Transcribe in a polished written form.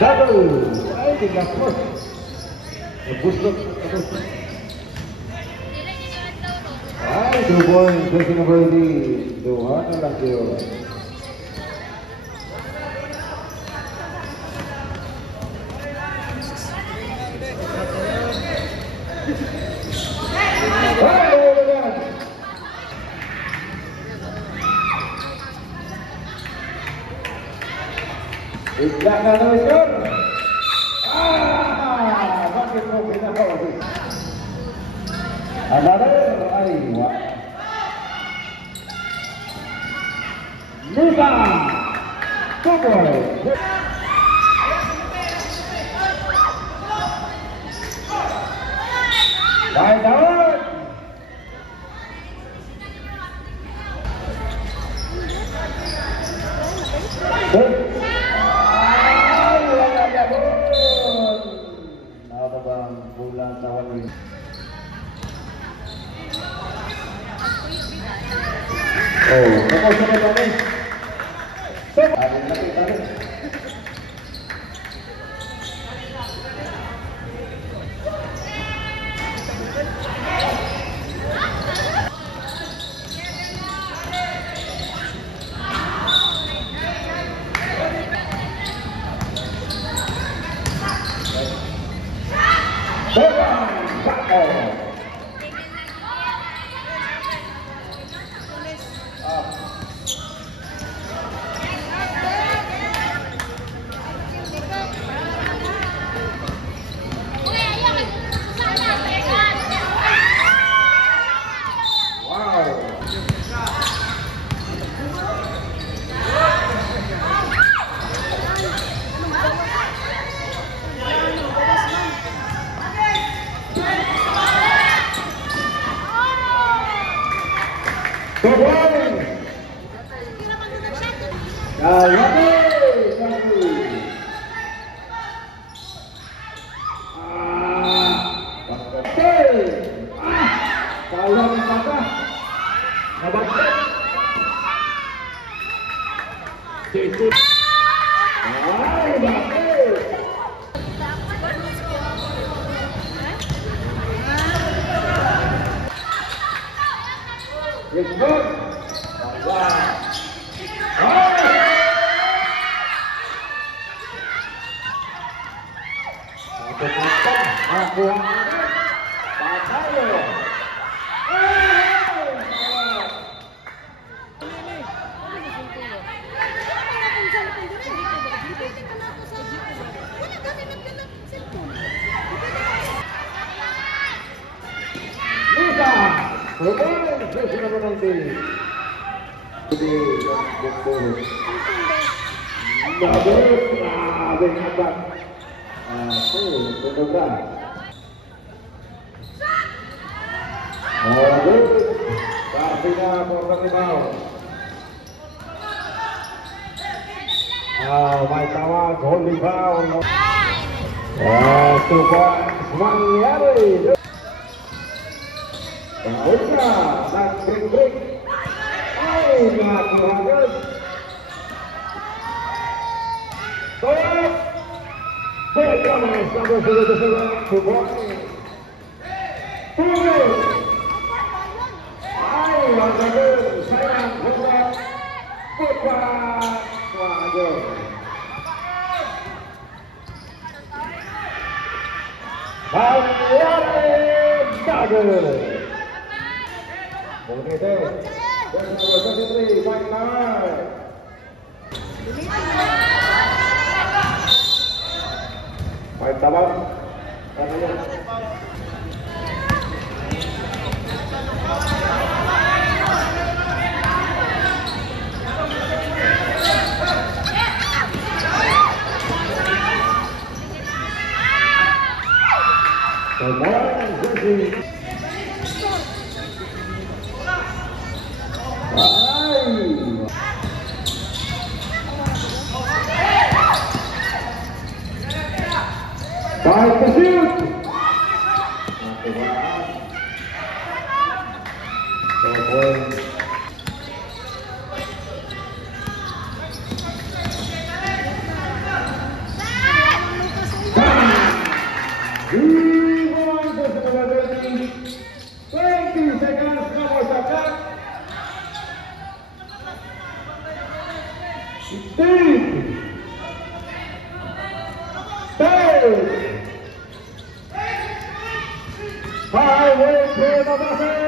Double. Ay, tingnan mo. Nabustot. Ay, 2 points. Second number D. Duha na lang yun. Isla na naman yun. Bakit mo pinakaw? Another, ay, wala. Lisa! Tuboy! By down! Bulan tahun ini. Oh, kau sudah tahu? Ada lagi tadi. May tawag, holy foul. 2 points, mangyari. Baiknya, dan break. Ay, nakuhagan. Tolak. Bekones, nomor 2 points. Turun. Ay, nakuhagan. Sayang, bukan. Waduh. Bagus. Oke deh. Dan nomor 23 final. Baik tabak. Baik pursuit. Steve. Steve. Highway to the base.